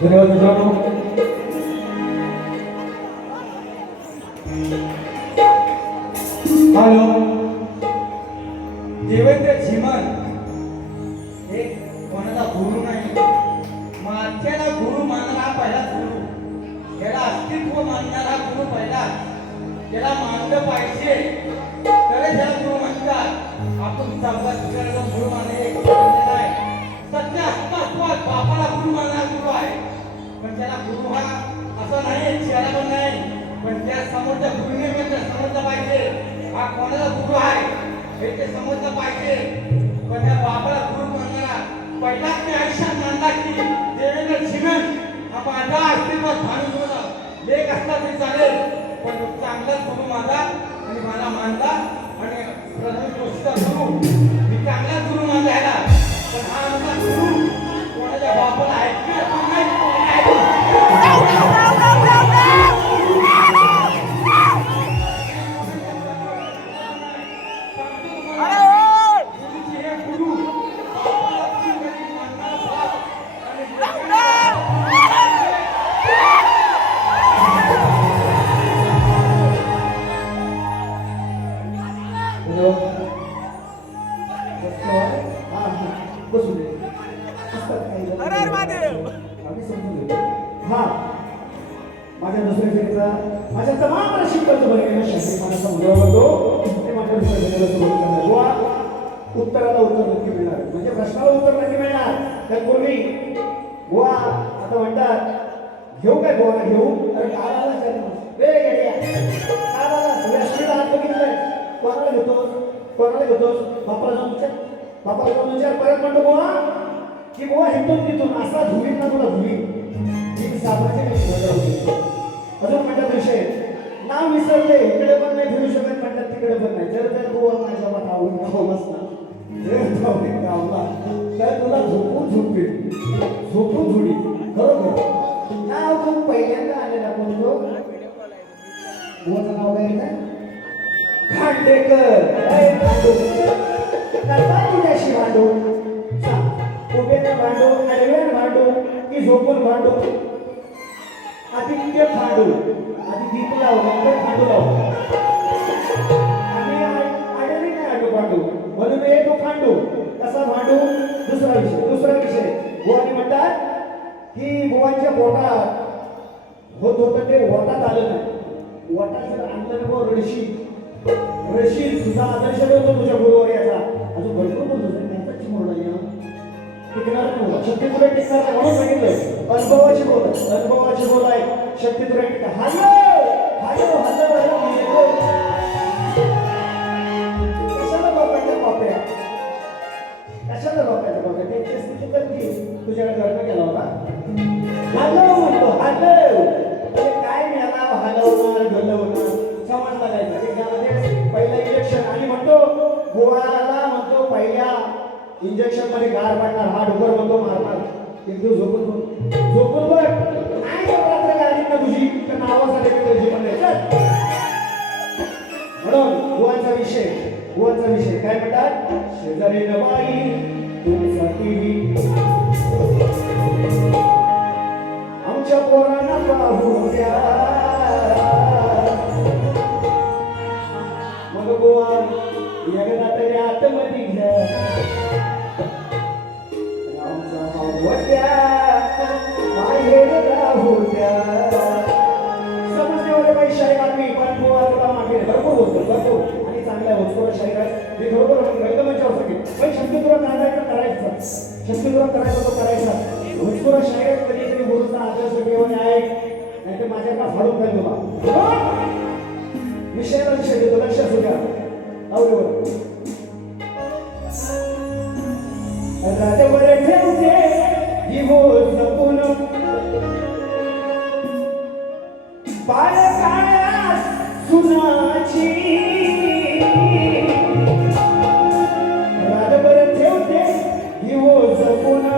धन्यवाद मित्रांनो. हॅलो, देवेंद्र झिमन हे कोणाचा गुरु नाही, माथ्याला गुरु मानणारा पहिला गुरु, याला अस्तित्व मानणारा गुरु पहिला, त्याला मानलं पाहिजे तरच याला गुरु म्हणतात. आपण चांगला दुसऱ्याला गुरु मानले नाही. सध्या अस्तित्वात बापाला गुरु मानणारा गुरु आहे, पण त्याला गुरु हा असं नाही, चेहरा पण नाही, पण त्या समोरच्या गुरुने पण त्या समजलं पाहिजे हा कोणाचा गुरु आहे हे ते समजलं पाहिजे. पण त्या बापाला गुरु मानणारा पहिलाच मी आयुष्यात मानला की देवेंद्र झिमन हा माझा अस्तित्वात भानू होता. लेख असला तरी चालेल, पण चांगला गुरु माझा आणि मला मानला. आणि प्रथम गोष्ट गुरु मी चांगला गुरु मानला ह्याला, पण हा आमचा गुरु कोणाच्या बापाला ऐकलं नाही. माझ्या दुसऱ्या फेरीचा माझ्या तमाम शिकवतो बनलेला शास्त्री मला समुद्र बोलतो ते माझ्या दुसऱ्या फेरीला सुरुवात करणार. गोवा उत्तराला उत्तर नक्की मिळणार, म्हणजे प्रश्नाला उत्तर नक्की मिळणार. त्यापूर्वी गोवा आता म्हणतात घेऊ काय गोवाला घेऊ, अरे काळाला काळाला हात बघितलंय, कोणाला घेतोस कोणाला घेतोस, बापाला जाऊन विचार, बापाला जाऊन विचार. परत म्हणतो गोवा की गोवा हिंदून तिथून असा धुवीन ना तुला धुवीन अजून म्हणतात विषय नाव विसरले, इकडे पण नाही फिरू शकत म्हणतात, तिकडे पण नाही. जर त्या गोवा माझ्या आवडून गावला तर तुला झोपून झोपतील, झोपून झुडी. बरोबर नाव तू पहिल्यांदा आलेला कोणतो गोवाचं नाव काय ना खांडेकर. तुझ्याशी भांडू उभेनं भांडू, आडव्यानं भांडू की झोपून भांडू, आदित्य खांडू, आधी दीप लाव नंतर खांडू लाव. आम्ही आडवी नाही आडू भांडू, म्हणून येतो खांडू. कसा भांडू दुसरा विषय. गोवानी म्हणतात की गोवांच्या पोटात होत होतं ते वटात आलं नाही. वटात जर आणलं ना रशी तुझा आदर्श होतो तुझ्या गुरुवर याचा. अजून भरपूर बोलतो त्यांचा चिमोडा टिकणार नाही, शक्ती तुला टिकणार नाही. म्हणून सांगितलंय अनुभवाची बोल आहे, शक्ती तुला टिकणार. कशाला लोकांच्या कॉप्या त्यांची स्थिती करते. तुझ्याकडे लग्न केला होता हॅलो म्हणतो हॅलो काय मिळाला हलवणार घालवणार समजला जायचं त्यामध्ये पहिलं इंजेक्शन आणि म्हणतो गोवाला म्हणतो पहिल्या इंजेक्शन मध्ये गार पाडणार हा डोकर म्हणतो मारणार एक दिवस झोपून बघ नाही रात्र गाडीत ना तुझी तर नावासाठी तुझी पण म्हणून गोवांचा विषय काय म्हणतात शेजारी बाई तुमसाठी आमच्या पोरांना पाहू द्या मग गोवा एकदा तरी आतमध्ये घ्या आमचा मावट्या बाहेर राहू द्या समजण्यामध्ये काही शाही बातमी पण गोवा तुला मागे भरपूर बोलतो भरपूर आणि चांगल्या होतो शाहीरात मी बरोबर रंगमंचावर सांगेन पण शक्यतो करायचं शक्यतो करायचा तो करायचा भोजपुरा शाळेत कधीतरी बोलताना आदर्श घेऊन आहे नाही तर माझ्याकडे फाडून खाईल तुला विषयाला विषय देतो लक्ष असू द्या आवडीवर राजवर ठेवते ही बोल जपून बाळ काळ्या सुनाची राजवर ठेवते ही बोल जपून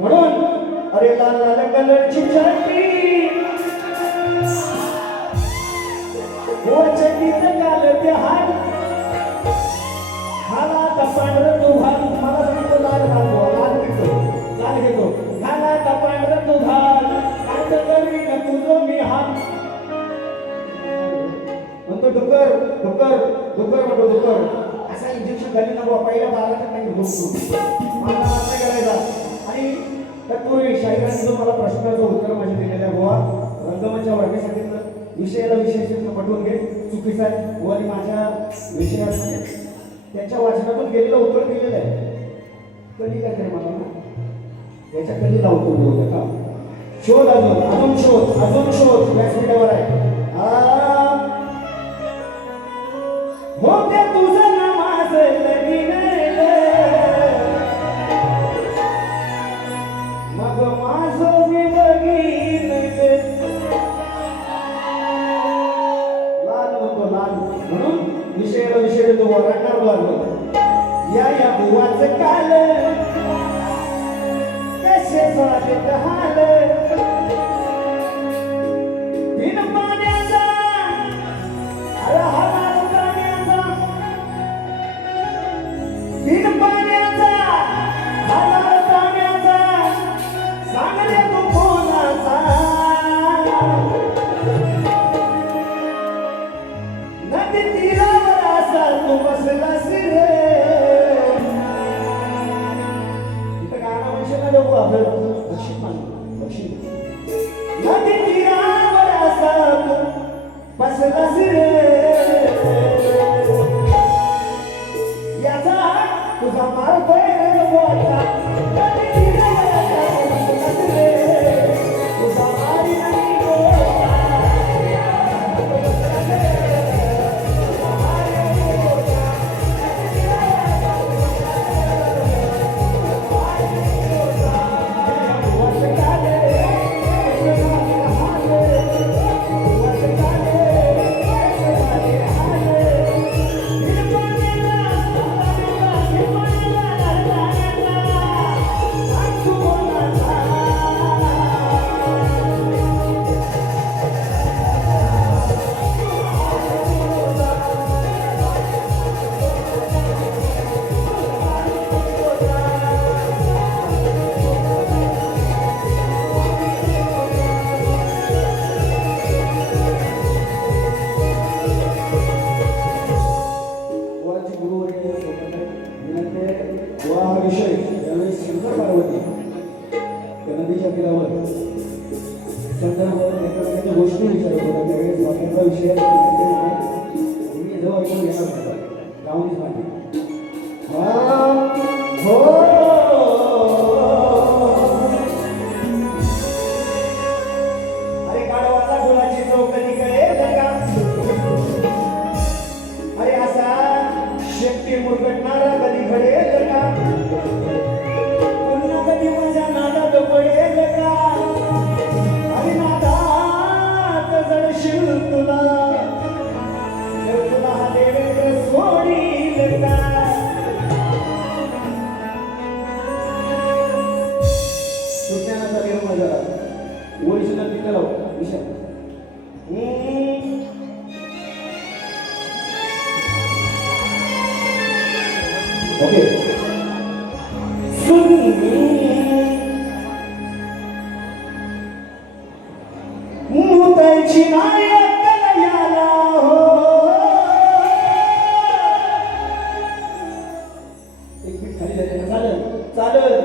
म्हणून अरे लाल लाल कलरची चटणी हो चटणीत घालते हात हालात पांढरं तू घाल मला सांगतो लाल घालतो लाल घेतो हालात पांढरं तू घाल हात करी न तुझं मी हात म्हणतो डुकर म्हणतो डुकर असा इंजेक्शन घाली नको पहिल्या बाळाचा काही बोलतो मला नाही करायचा आणि तत्पूर्वी शाहिरांनी जो मला प्रश्नाचं उत्तर माझे दिलेल्या गोवा रंगमंच्या वर्गासाठी विषयाला विशेष पटवून घे चुकीचा आहे गोवानी माझ्या विषयात त्यांच्या वाचनातून गेलेलं उत्तर दिलेलं आहे कधी काय करे मला ना याच्या कधी लावतो बोलतो का शोध अजून शोध व्यासपीठावर आहे मोठ्या तुझं नामाज लगीन मग माझं मी बघीन लाल होतो लाल म्हणून विषय तो वरांणार लागलो या बुवाचं काल कसे झाले हाल बिन पाण्याचा बिन पाण्याचा हालाल पाण्याचा सांगले तू कोणाचा नदी तीरावर असा तू बसलास रे इथं गाणं म्हणशील ना लोक आपल्याला बक्षीस मानलं बक्षीस नदी तीरावर असा तू बसलास रे तुझा मार पैर बोलता तुझा मारी नाही प्रश्न विचारत होता त्यावेळेस वाक्याचा विषय मी जवळ ऐकून येणार होता गावनीच माहिती हो अरे गाढवाला गुलाची चौकटी कळेल का अरे असा शेपटी मुरगटणारा कधी घडेल का पुन्हा कधी माझ्या नादात पडेल का अरे नादात जडशील तुला तर तुला हा देवेंद्र सोडील का सुज्ञानाचा निर्मळ झाला ओरिजिनल तिथं लाव विषय ओके मुतायची नाही अक्कल याला हो एक मिनिट खाली जायचं चालेल चालेल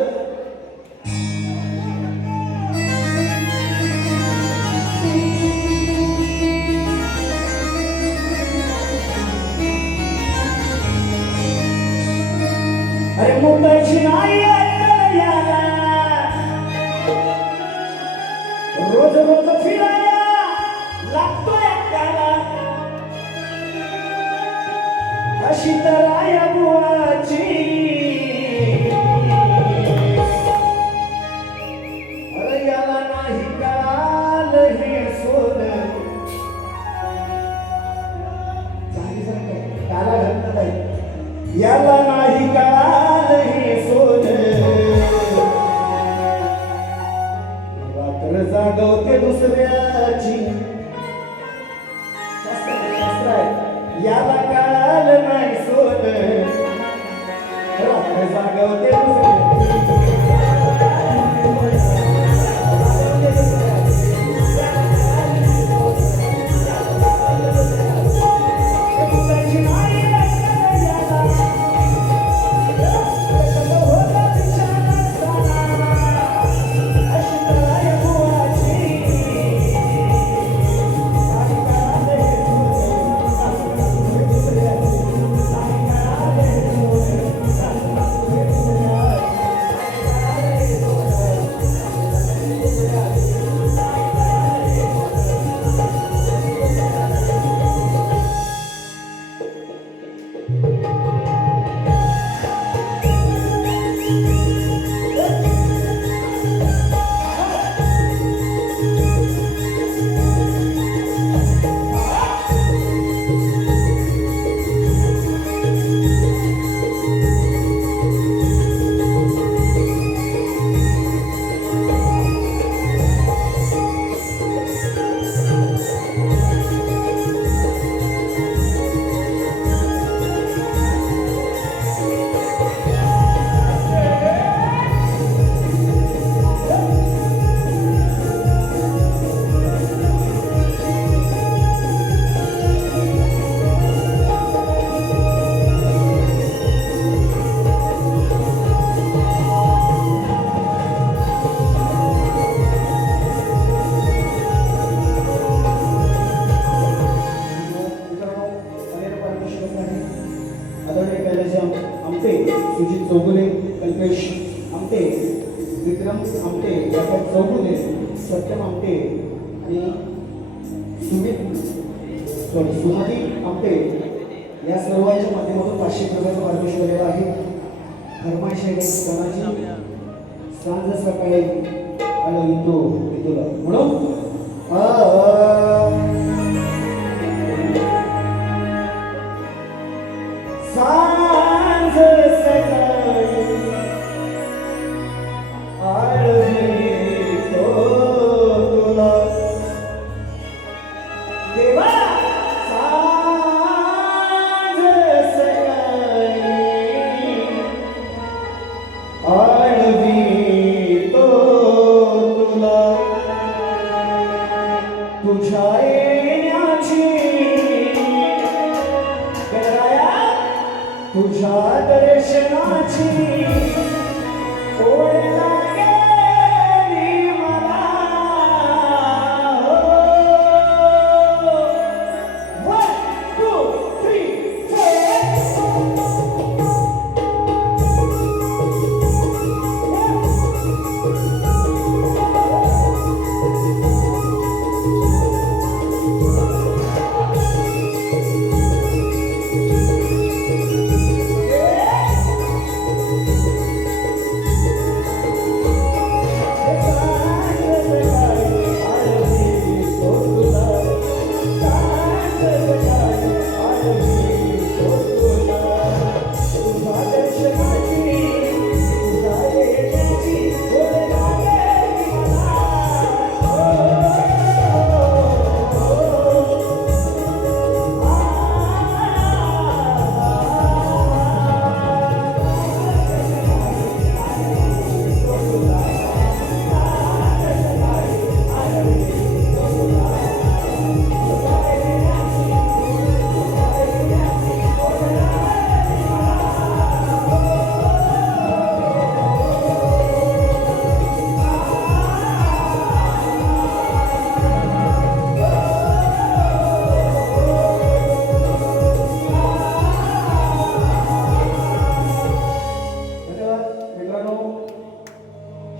अरे मुतायची नाही अक्कल याला रोज रोज फिराया लागतोय अक्काला अशी तराया बुवाची अरे याला नाही काल हे सोन काला घातलं नाही याला नाही काल हे सोन रात्र जागवते दुसऱ्याची शास्त्र आहे याला काल नाही सोन रात्र जागवते आमटे सुजित चौगुले कल्पेश आमटे विक्रम आमटे जगत चौगुले सत्यम आमटे आणि सुमती आमटे या सर्वांच्या माध्यमातून 500 रुपयाचं पारितोषिक दिलेलं आहे. फरमाईश गाण्याची सांज सकाळी आलो तुला म्हणून सांज सकाळी आलो तुला देवा तुझ्या येण्याची तुझ्या दर्शनाची ओढ लागेली मला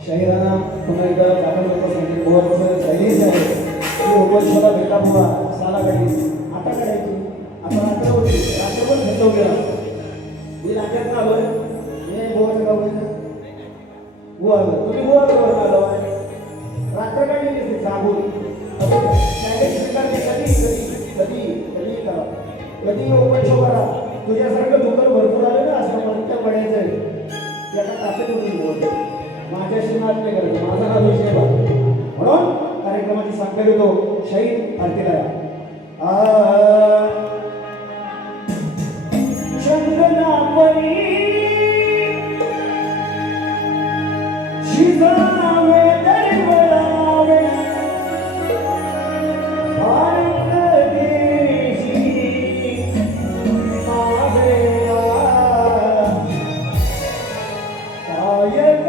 शाहिरांना पुन्हा एकदा कारण सांगितलं गोवापासून शैलीच आहे की उपलक्षाला भेटा बुवा साला काढली आता काढायची आता रात्र होती रात्रभर थंड गेला मी नाट्यात आलो हे गोवाचं गाव गोवा आलं तुम्ही गोवा बरोबर आलो रात्र काढली नाही सांगून कधी कधी कधी करा कधी उपलक्ष करा तुझ्यासारखं दुकान भरपूर आलं ना असं म्हणून त्या पडायचं याला ताकद होती माझ्याशी नाच नाही करायचं माझा हा विषय बघ म्हणून कार्यक्रमाची सांगता घेतो शाहीर आरतीला चंदनापरी शिजावे दरवळावे भारत देशी माझे कायल